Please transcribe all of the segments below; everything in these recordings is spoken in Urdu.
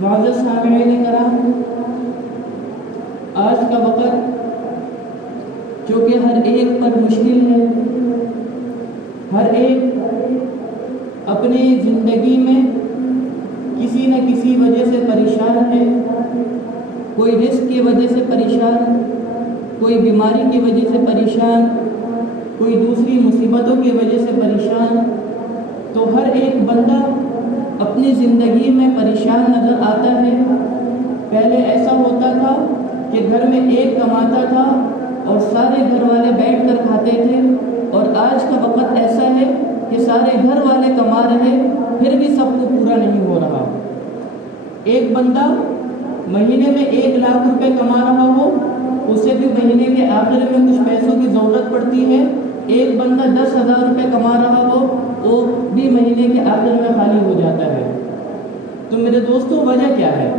معزز سامعین کرام، آج کا وقت چونکہ ہر ایک پر مشکل ہے، ہر ایک اپنی زندگی میں کسی نہ کسی وجہ سے پریشان ہے، کوئی رزق کی وجہ سے پریشان، کوئی بیماری کی وجہ سے پریشان، کوئی دوسری مصیبتوں کی وجہ سے پریشان۔ تو ہر ایک بندہ اپنی زندگی میں پریشان نظر آتا ہے۔ پہلے ایسا ہوتا تھا کہ گھر میں ایک کماتا تھا اور سارے گھر والے بیٹھ کر کھاتے تھے، اور آج کا وقت ایسا ہے کہ سارے گھر والے کما رہے پھر بھی سب کو پورا نہیں ہو رہا۔ ایک بندہ مہینے میں 1 لاکھ روپے کما رہا ہو، اسے بھی مہینے کے آخر میں کچھ پیسوں کی ضرورت پڑتی ہے۔ ایک بندہ 10,000 روپے کما رہا ہو، وہ بھی مہینے کے آخر میں خالی ہو جاتا ہے۔ تو میرے دوستوں، وجہ کیا ہے؟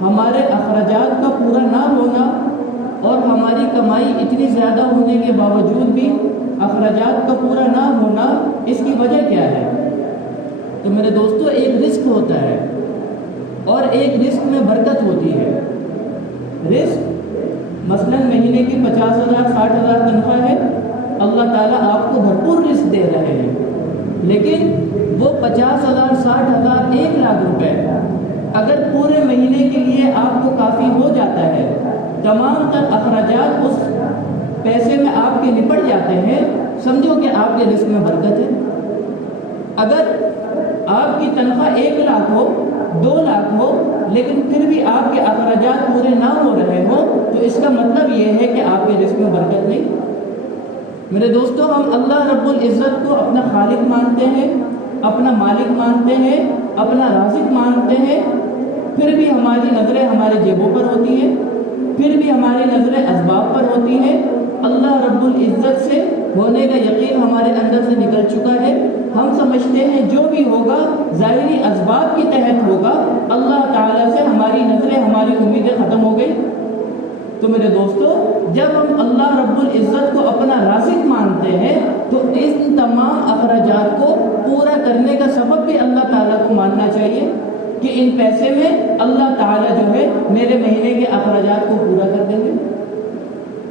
ہمارے اخراجات کا پورا نہ ہونا اور ہماری کمائی اتنی زیادہ ہونے کے باوجود بھی اخراجات کا پورا نہ ہونا، اس کی وجہ کیا ہے؟ تو میرے دوستوں، ایک رزق ہوتا ہے اور ایک رزق میں برکت ہوتی ہے۔ رزق مثلا مہینے کی 50,000 60,000 تنخواہ ہے، اللہ تعالیٰ آپ کو بھرپور رزق دے رہے ہیں، لیکن وہ 50,000 60,000 1 لاکھ روپے اگر پورے مہینے کے لیے آپ کو کافی ہو جاتا ہے، تمام تر اخراجات اس پیسے میں آپ کے نپٹ جاتے ہیں، سمجھو کہ آپ کے رزق میں برکت ہے۔ اگر آپ کی تنخواہ 1 لاکھ ہو 2 لاکھ ہو لیکن پھر بھی آپ کے اخراجات پورے نہ ہو رہے ہو، تو اس کا مطلب یہ ہے کہ آپ کے رزق میں برکت نہیں۔ میرے دوستوں، ہم اللہ رب العزت کو اپنا خالق مانتے ہیں، اپنا مالک مانتے ہیں، اپنا رازق مانتے ہیں، پھر بھی ہماری نظریں ہمارے جیبوں پر ہوتی ہیں، پھر بھی ہماری نظریں اسباب پر ہوتی ہیں۔ اللہ رب العزت سے ہونے کا یقین ہمارے اندر سے نکل چکا ہے۔ ہم سمجھتے ہیں جو بھی ہوگا ظاہری اسباب کے تحت ہوگا، اللہ تعالیٰ سے ہماری نظریں، ہماری امیدیں ختم ہو گئی۔ تو میرے دوستو، جب ہم اللہ رب العزت کو اپنا رازق مانتے ہیں تو ان تمام اخراجات کو پورا کرنے کا سبب بھی اللہ تعالیٰ کو ماننا چاہیے کہ ان پیسے میں اللہ تعالیٰ جو ہے میرے مہینے کے اخراجات کو پورا کر دیں گے۔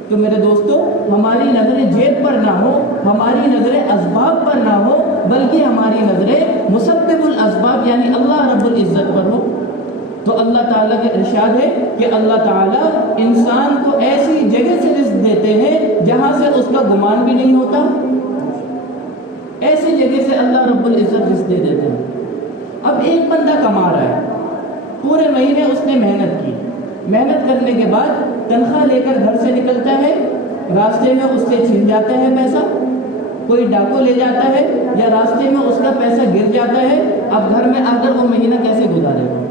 تو میرے دوستو، ہماری نظریں جیب پر نہ ہو، ہماری نظریں اسباب پر نہ ہو، بلکہ ہماری نظریں مسبب الاسباب یعنی اللہ رب العزت پر ہو۔ تو اللہ تعالیٰ کے ارشاد ہے کہ اللہ تعالیٰ انسان کو ایسی جگہ سے رزق دیتے ہیں جہاں سے اس کا گمان بھی نہیں ہوتا، ایسی جگہ سے اللہ رب العزت رزق دے دیتے ہیں۔ اب ایک بندہ کما رہا ہے، پورے مہینے اس نے محنت کی، محنت کرنے کے بعد تنخواہ لے کر گھر سے نکلتا ہے، راستے میں اس سے چھن جاتا ہے پیسہ، کوئی ڈاکو لے جاتا ہے یا راستے میں اس کا پیسہ گر جاتا ہے۔ اب گھر میں آ کر وہ مہینہ کیسے گزارے گا؟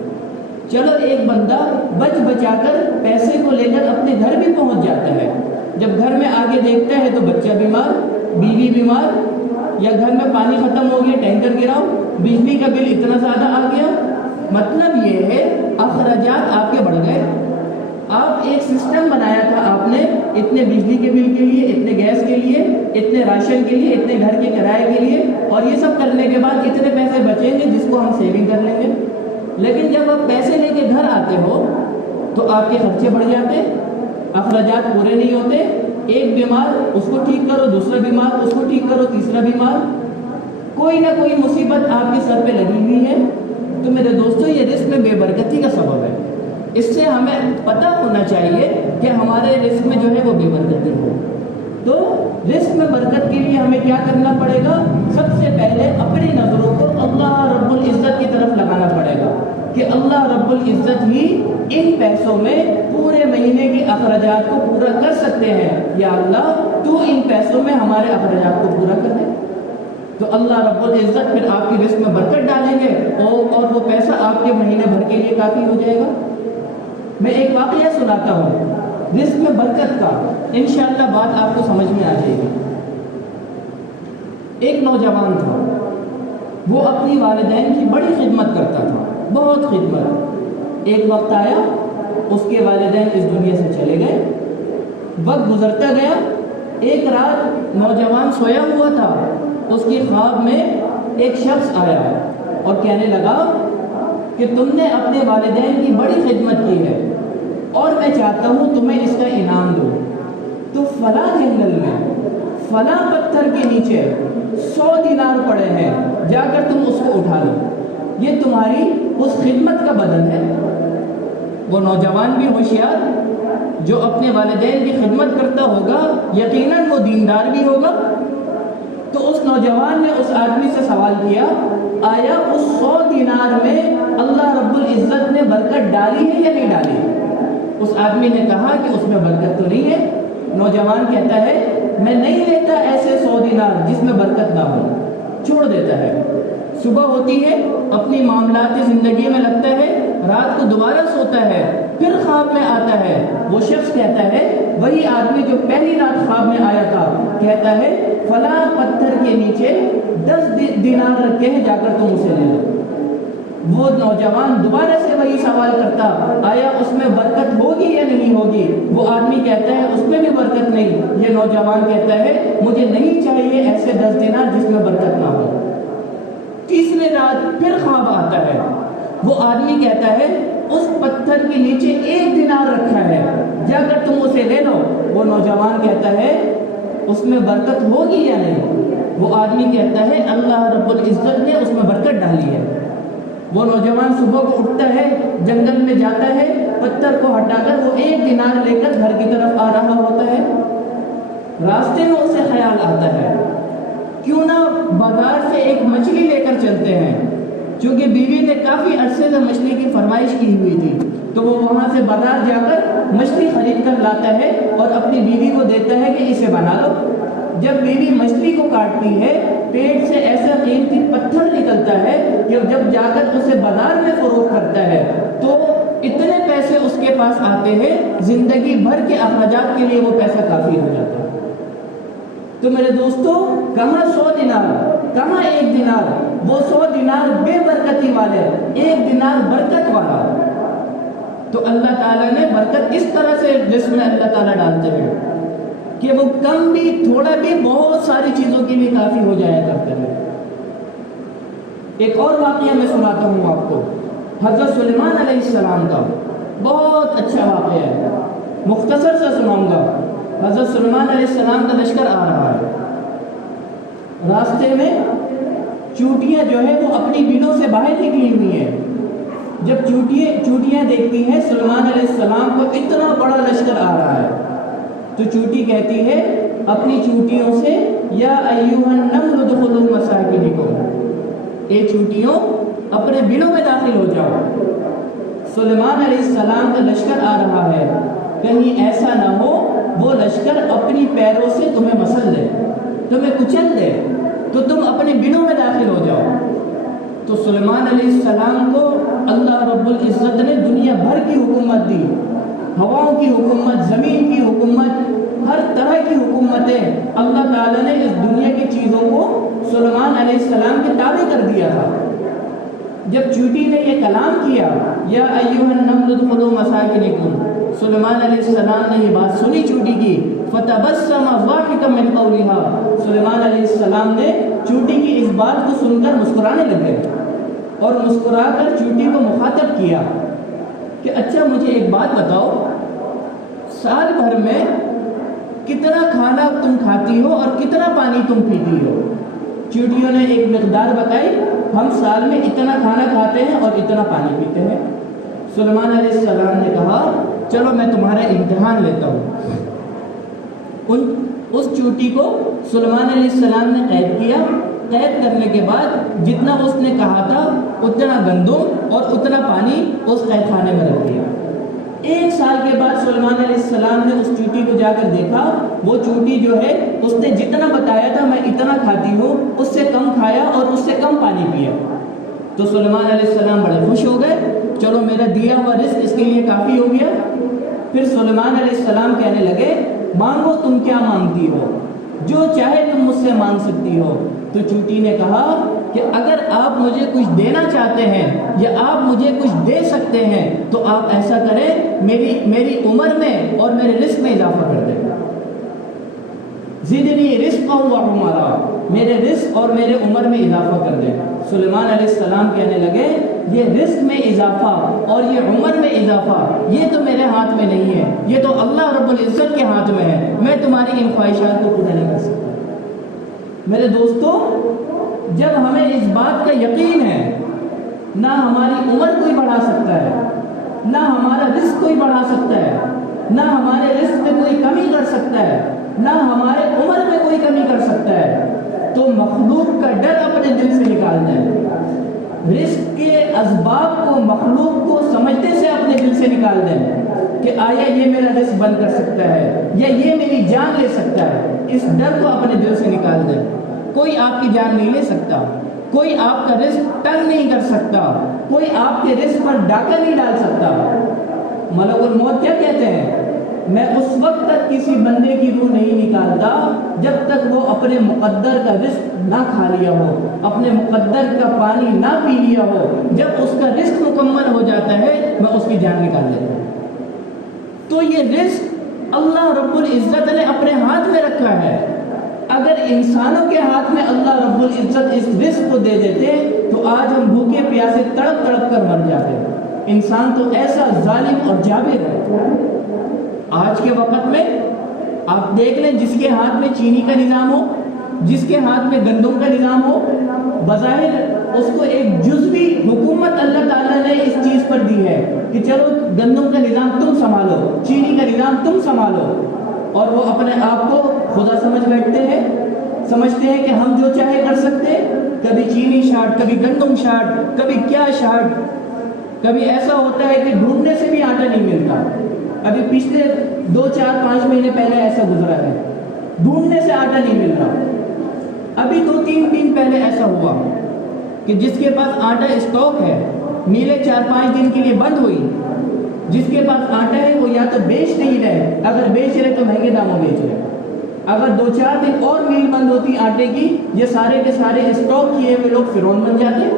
چلو ایک بندہ بچ بچا کر پیسے کو لے کر اپنے گھر بھی پہنچ جاتا ہے، جب گھر میں آگے دیکھتا ہے تو بچہ بیمار، بیوی بیمار، یا گھر میں پانی ختم ہو گیا، ٹینکر گراؤ، بجلی کا بل اتنا زیادہ آ گیا۔ مطلب یہ ہے اخراجات آپ کے بڑھ گئے۔ آپ ایک سسٹم بنایا تھا آپ نے، اتنے بجلی کے بل کے لیے، اتنے گیس کے لیے، اتنے راشن کے لیے، اتنے گھر کے کرائے کے لیے، اور یہ سب کرنے کے بعد اتنے پیسے بچیں گے جس کو ہم سیونگ کر لیں گے۔ لیکن جب آپ پیسے لے کے گھر آتے ہو تو آپ کے خرچے بڑھ جاتے، اخراجات پورے نہیں ہوتے۔ ایک بیمار، اس کو ٹھیک کرو، دوسرا بیمار، اس کو ٹھیک کرو، تیسرا بیمار، کوئی نہ کوئی مصیبت آپ کے سر پہ لگی ہوئی ہے۔ تو میرے دوستو، یہ رزق میں بے برکتی کا سبب ہے۔ اس سے ہمیں پتہ ہونا چاہیے کہ ہمارے رزق میں جو ہے وہ بے برکتی ہو۔ تو رزق میں برکت کے لیے ہمیں کیا کرنا پڑے گا؟ سب سے پہلے اپنی نظروں کو اللہ رب العزت کی طرف لگانا پڑے گا کہ اللہ رب العزت ہی ان پیسوں میں پورے مہینے کے اخراجات کو پورا کر سکتے ہیں۔ یا اللہ، تو ان پیسوں میں ہمارے اخراجات کو پورا کر دے۔ تو اللہ رب العزت پھر آپ کی رزق میں برکت ڈالیں گے اور وہ پیسہ آپ کے مہینے بھر کے لیے کافی ہو جائے گا۔ میں ایک واقعہ سناتا ہوں رزق میں برکت کا، انشاءاللہ بات آپ کو سمجھ میں آ جائے گی۔ ایک نوجوان تھا، وہ اپنی والدین کی بڑی خدمت کرتا تھا، بہت خدمت۔ ایک وقت آیا، اس کے والدین اس دنیا سے چلے گئے، وقت گزرتا گیا۔ ایک رات نوجوان سویا ہوا تھا، اس کی خواب میں ایک شخص آیا اور کہنے لگا کہ تم نے اپنے والدین کی بڑی خدمت کی ہے اور میں چاہتا ہوں تمہیں اس کا انعام دوں، تو فلاں جنگل میں فلاں پتھر کے نیچے 100 دینار پڑے ہیں، جا کر تم اس کو اٹھا لو، یہ تمہاری اس خدمت کا بدل ہے۔ وہ نوجوان بھی ہوشیار، جو اپنے والدین کی خدمت کرتا ہوگا یقیناً وہ دیندار بھی ہوگا۔ تو اس نوجوان نے اس آدمی سے سوال کیا، آیا اس 100 دینار میں اللہ رب العزت نے برکت ڈالی ہے یا نہیں ڈالی؟ اس آدمی نے کہا کہ اس میں برکت تو نہیں ہے۔ نوجوان کہتا ہے میں نہیں لیتا ایسے 100 دینار جس میں برکت نہ ہو، چھوڑ دیتا ہے۔ صبح ہوتی ہے، اپنی معاملات زندگی میں لگتا ہے، رات کو دوبارہ سوتا ہے، پھر خواب میں آتا ہے۔ وہ شخص کہتا ہے، وہی آدمی جو پہلی رات خواب میں آیا تھا، کہتا ہے فلاں پتھر کے نیچے 10 دینار رکھے ہیں، جا کر تم اسے لے لو۔ وہ نوجوان دوبارہ سے وہی سوال کرتا، آیا اس میں برکت ہوگی یا نہیں ہوگی؟ وہ آدمی کہتا ہے اس میں بھی برکت نہیں۔ یہ نوجوان کہتا ہے مجھے نہیں چاہیے ایسے 10 دینار جس میں برکت نہ ہو۔ تیسری رات پھر خواب آتا ہے، وہ آدمی کہتا ہے اس پتھر کے نیچے 1 دینار رکھا ہے، جا کر تم اسے لے لو۔ وہ نوجوان کہتا ہے اس میں برکت ہوگی یا نہیں؟ وہ آدمی کہتا ہے اللہ رب العزت نے اس میں برکت ڈالی ہے۔ وہ نوجوان صبح کو اٹھتا ہے، جنگل میں جاتا ہے، پتھر کو ہٹا کر وہ 1 دینار لے کر گھر کی طرف آ رہا ہوتا ہے۔ راستے میں اسے خیال آتا ہے کیوں نہ بازار سے ایک مچھلی لے کر چلتے ہیں، چونکہ بیوی نے کافی عرصے سے مچھلی کی فرمائش کی ہوئی تھی، تو وہ وہاں سے بازار جا کر مچھلی خرید کر لاتا ہے اور اپنی بیوی کو دیتا ہے کہ اسے بنا لو۔ جب بیوی مچھلی کو کاٹتی ہے، پیٹ سے ایسا قیمتی پتھر نکلتا ہے کہ جب جا کر اسے بازار میں فروخت کرتا ہے تو اتنے پیسے اس کے پاس آتے ہیں، زندگی بھر کے اخراجات کے لیے وہ پیسہ کافی ہو جاتا ہے۔ تو میرے دوستو، کہاں 100 دینار، کہاں 1 دینار؟ وہ 100 دینار بے برکتی والے، 1 دینار برکت والا۔ تو اللہ تعالیٰ نے برکت اس طرح سے جس میں اللہ تعالیٰ ڈالتے ہیں کہ وہ کم بھی، تھوڑا بھی، بہت ساری چیزوں کے لیے کافی ہو جایا کرتے ہیں۔ ایک اور واقعہ میں سناتا ہوں آپ کو، حضرت سلیمان علیہ السلام کا بہت اچھا واقعہ ہے، مختصر سا سناؤں گا۔ حضرت سلیمان علیہ السلام کا لشکر آ رہا ہے، راستے میں چونٹیاں جو ہے وہ اپنی بینوں سے باہر نکلی ہوئی ہیں۔ جب چونٹیاں دیکھتی ہیں سلیمان علیہ السلام کو اتنا بڑا لشکر آ رہا ہے، تو چونٹی کہتی ہے اپنی چونٹیوں سے، یا ایھا النمل ادخلوا مساکنکم، اے چونٹیوں اپنے بینوں میں داخل ہو جاؤ۔ سلیمان علیہ السلام کا لشکر آ رہا ہے، کہیں ایسا نہ ہو وہ لشکر اپنی پیروں سے تمہیں مسل دے، تمہیں کچل دے، تو تم اپنے بینوں میں داخل ہو جاؤ۔ تو سلیمان علیہ السلام کو اللہ رب العزت نے دنیا بھر کی حکومت دی، ہواؤں کی حکومت، زمین کی حکومت، ہر طرح کی حکومتیں اللہ تعالیٰ نے اس دنیا کی چیزوں کو سلیمان علیہ السلام کے تابع کر دیا تھا۔ جب چونٹی نے یہ کلام کیا، یا ایھا النمل ادخلوا مساکنکم، سلیمان علیہ السلام نے یہ بات سنی چونٹی کی، فتبسم ضاحکا من قولها، سلیمان علیہ السلام نے چونٹی کی اس بات کو سن کر مسکرانے لگے اور مسکرا کر چونٹی کو مخاطب کیا کہ اچھا مجھے ایک بات بتاؤ، سال بھر میں کتنا کھانا تم کھاتی ہو اور کتنا پانی تم پیتی ہو؟ چونٹیوں نے ایک مقدار بتائی، ہم سال میں اتنا کھانا کھاتے ہیں اور اتنا پانی پیتے ہیں۔ سلیمان علیہ السلام نے کہا چلو میں تمہارا امتحان لیتا ہوں۔ اس چونٹی کو سلیمان علیہ السلام نے قید کیا، قید کرنے کے بعد جتنا اس نے کہا تھا اتنا گندم اور اتنا پانی اس قید خانے میں رکھ دیا۔ 1 سال کے بعد سلیمان علیہ السلام نے اس چونٹی کو جا کر دیکھا، وہ چونٹی جو ہے اس نے جتنا بتایا تھا میں اتنا کھاتی ہوں، اس سے کم کھایا اور اس سے کم پانی پیا۔ تو سلیمان علیہ السلام بڑے خوش ہو گئے، چلو میرا دیا ہوا رزق اس کے لیے کافی ہو گیا۔ پھر سلیمان علیہ السلام کہنے لگے مانگو تم کیا مانگتی ہو، جو چاہے تم مجھ سے مانگ سکتی ہو۔ تو چونٹی نے کہا کہ اگر آپ مجھے کچھ دینا چاہتے ہیں یا آپ مجھے کچھ دے سکتے ہیں تو آپ ایسا کریں، میری عمر میں اور میرے رزق میں اضافہ کر دیں۔ زدنی رزقا وعمرا، میرے رزق اور میرے عمر میں اضافہ کر دے۔ سلیمان علیہ السلام کہنے لگے یہ رزق میں اضافہ اور یہ عمر میں اضافہ یہ تو میرے ہاتھ میں نہیں ہے، یہ تو اللہ رب العزت کے ہاتھ میں ہے، میں تمہاری ان خواہشات کو پورا نہیں کر سکتا۔ میرے دوستو، جب ہمیں اس بات کا یقین ہے نہ ہماری عمر کوئی بڑھا سکتا ہے، نہ ہمارا رزق کوئی بڑھا سکتا ہے، نہ ہمارے رزق میں کوئی کمی کر سکتا ہے، نہ ہمارے عمر میں کوئی کمی کر سکتا ہے، تو مخلوق کا ڈر اپنے دل سے نکال دیں، رزق کے اسباب کو مخلوق کو سمجھتے سے اپنے دل سے نکال دیں کہ آیا یہ میرا رزق بند کر سکتا ہے یا یہ میری جان لے سکتا ہے، اس ڈر کو اپنے دل سے نکال دیں۔ کوئی آپ کی جان نہیں لے سکتا، کوئی آپ کا رزق تنگ نہیں کر سکتا، کوئی آپ کے رزق پر ڈاکہ نہیں ڈال سکتا۔ ملک الموت کیا کہتے ہیں؟ میں اس وقت تک کسی بندے کی روح نہیں نکالتا جب تک وہ اپنے مقدر کا رزق نہ کھا لیا ہو، اپنے مقدر کا پانی نہ پی لیا ہو۔ جب اس کا رزق مکمل ہو جاتا ہے میں اس کی جان نکال لیتا ہوں۔ تو یہ رزق اللہ رب العزت نے اپنے ہاتھ میں رکھا ہے۔ اگر انسانوں کے ہاتھ میں اللہ رب العزت اس رزق کو دے دیتے تو آج ہم بھوکے پیاسے تڑپ تڑپ کر مر جاتے۔ انسان تو ایسا ظالم اور جابر ہے۔ آج کے وقت میں آپ دیکھ لیں، جس کے ہاتھ میں چینی کا نظام ہو، جس کے ہاتھ میں گندم کا نظام ہو، بظاہر اس کو ایک جزوی حکومت اللہ تعالیٰ نے اس چیز پر دی ہے کہ چلو گندم کا نظام تم سنبھالو، چینی کا نظام تم سنبھالو، اور وہ اپنے آپ کو خدا سمجھ بیٹھتے ہیں، سمجھتے ہیں کہ ہم جو چاہے کر سکتے، کبھی چینی شارٹ، کبھی گندم شارٹ، کبھی کیا شارٹ، کبھی ایسا ہوتا ہے کہ ڈھونڈنے سے بھی آٹا نہیں ملتا۔ ابھی پچھلے 2 4 5 مہینے پہلے ایسا گزرا ہے، ڈھونڈنے سے آٹا نہیں مل رہا۔ ابھی 2 3 دن پہلے ایسا ہوا کہ جس کے پاس آٹا اسٹاک ہے، میلیں 4 5 دن کے لیے بند ہوئی، جس کے پاس آٹا ہے وہ یا تو بیچ نہیں رہے، اگر بیچ رہے تو مہنگے داموں بیچ رہے، اگر 2 4 دن اور میل بند ہوتی آٹے کی، یہ سارے کے سارے اسٹاک کیے ہوئے لوگ فرعون بن جاتے۔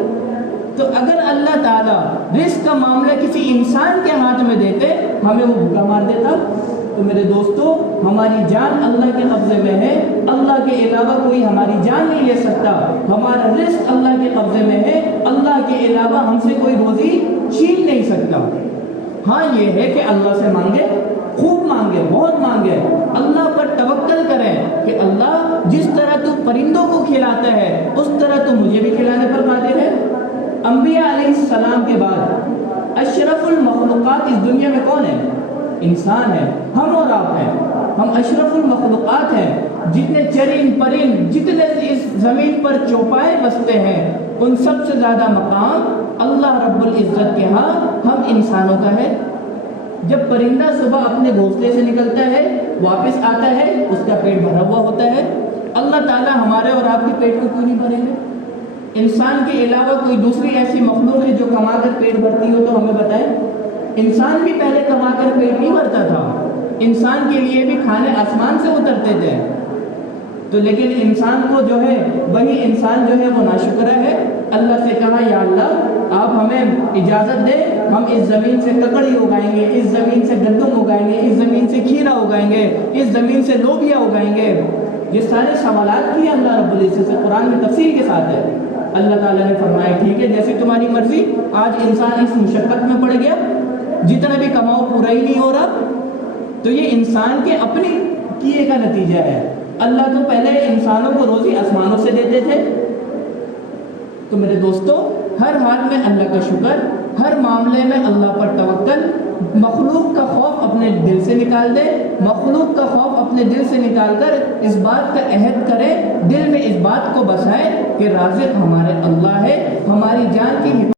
تو اگر اللہ تعالیٰ رزق کا معاملہ کسی انسان کے ہاتھ میں دیتے، ہمیں وہ بھوکا مار دیتا۔ تو میرے دوستو، ہماری جان اللہ کے قبضے میں ہے، اللہ کے علاوہ کوئی ہماری جان نہیں لے سکتا، ہمارا رزق اللہ کے قبضے میں ہے، اللہ کے علاوہ ہم سے کوئی روزی چھین نہیں سکتا۔ ہاں یہ ہے کہ اللہ سے مانگے، خوب مانگے، بہت مانگے، اللہ پر توکل کریں کہ اللہ جس طرح تو پرندوں کو کھلاتا ہے اس طرح تو مجھے بھی کھلانے پر قادر ہے۔ انبیاء علیہ السلام کے بعد اشرف المخلوقات اس دنیا میں کون ہے؟ انسان ہے، ہم اور آپ ہیں، ہم اشرف المخلوقات ہیں۔ جتنے چرند پرند، جتنے اس زمین پر چوپائے بستے ہیں، ان سب سے زیادہ مقام اللہ رب العزت کے ہاں ہم انسانوں کا ہے۔ جب پرندہ صبح اپنے گھونسلے سے نکلتا ہے، واپس آتا ہے، اس کا پیٹ بھرا ہوا ہوتا ہے۔ اللہ تعالیٰ ہمارے اور آپ کے پیٹ کو کیوں نہیں بھریں گے؟ انسان کے علاوہ کوئی دوسری ایسی مخلوق ہے جو کما کر پیٹ بھرتی ہو تو ہمیں بتائیں۔ انسان بھی پہلے کما کر پیٹ نہیں بھرتا تھا، انسان کے لیے بھی کھانے آسمان سے اترتے تھے۔ تو لیکن انسان کو جو ہے، وہی انسان جو ہے وہ ناشکرہ ہے۔ اللہ سے کہا یا اللہ آپ ہمیں اجازت دیں، ہم اس زمین سے ککڑی اگائیں گے، اس زمین سے گندم اگائیں گے، اس زمین سے کھیرا اگائیں گے، اس زمین سے لوبیا اگائیں گے۔ یہ سارے سوالات کیے اللہ رب العزت سے، قرآن میں تفصیل کے ساتھ ہے۔ اللہ تعالیٰ نے فرمایا ٹھیک ہے جیسی تمہاری مرضی۔ آج انسان اس مشقت میں پڑ گیا، جتنا بھی کماؤ پورا ہی نہیں ہو رہا، تو یہ انسان کے اپنے کیے کا نتیجہ ہے۔ اللہ تو پہلے انسانوں کو روزی آسمانوں سے دیتے تھے۔ تو میرے دوستو، ہر حال میں اللہ کا شکر، ہر معاملے میں اللہ پر توکل، مخلوق کا خوف اپنے دل سے نکال دے، مخلوق کا خوف اپنے دل سے نکال کر اس بات کا عہد کرے، دل میں اس بات کو بسائے کہ رازق ہمارے اللہ ہے، ہماری جان کی